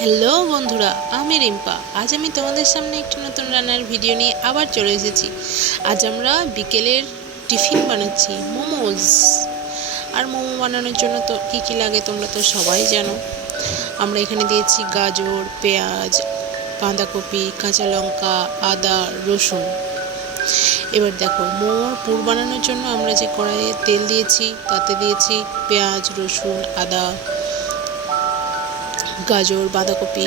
Hello বন্ধুরা, আমি রিম্পা। আজ আমি তোমাদের সামনে একটি নতুন রান্নার ভিডিও নিয়ে আবার চলে এসেছি। আজ আমরা বিকেলের টিফিন বানাচ্ছি মোমোজ। আর মোমো বানানোর জন্য তো কী কী লাগে তোমরা তো সবাই জানো। আমরা এখানে দিয়েছি গাজর, পেঁয়াজ, বাঁধাকপি, কাঁচা লঙ্কা, আদা, রসুন। এবার দেখো, মোমোর পুর বানানোর জন্য আমরা যে কড়াইয়ে তেল দিয়েছি তাতে দিয়েছি পেঁয়াজ, রসুন, আদা, গাজর, বাঁধাকপি,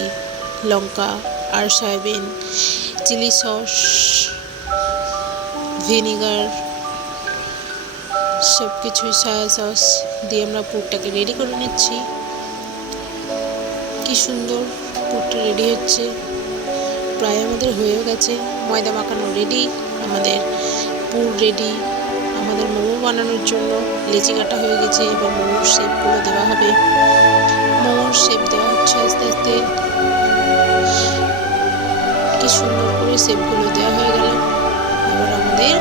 লঙ্কা আর সয়াবিন, চিলি সস, ভিনেগার, সব কিছুই সয়া সস দিয়ে আমরা পুরটাকে রেডি করে নিচ্ছি। কি সুন্দর পুরটা রেডি হচ্ছে, প্রায় আমাদের হয়েও গেছে। ময়দা মাখানো রেডি, আমাদের পুর রেডি। আমাদের মোমো বানানোর জন্য লেচি কাটা হয়ে গেছে। এবার মোমোর শেপগুলো দেওয়া হবে। মোমোর শেপ দেওয়া হচ্ছে আস্তে আস্তে। কি সুন্দর করে শেপগুলো দেওয়া হয়ে গেল। এবার আমাদের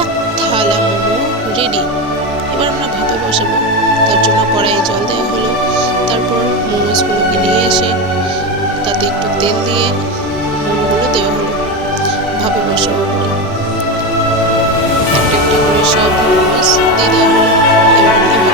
এক থালা মোমো রেডি। এবার আমরা ভাপে বসাবো, তার জন্য কড়াইয়ে জল দেওয়া হলো। তারপর মোমোসগুলোকে নিয়ে এসে তাতে একটু তেল দিয়ে মোমোগুলো দেওয়া হলো, ভাপে বসাবো বলে একটা একটা করে সব মোমোস দিয়ে দেওয়া হলো। এবার আমরা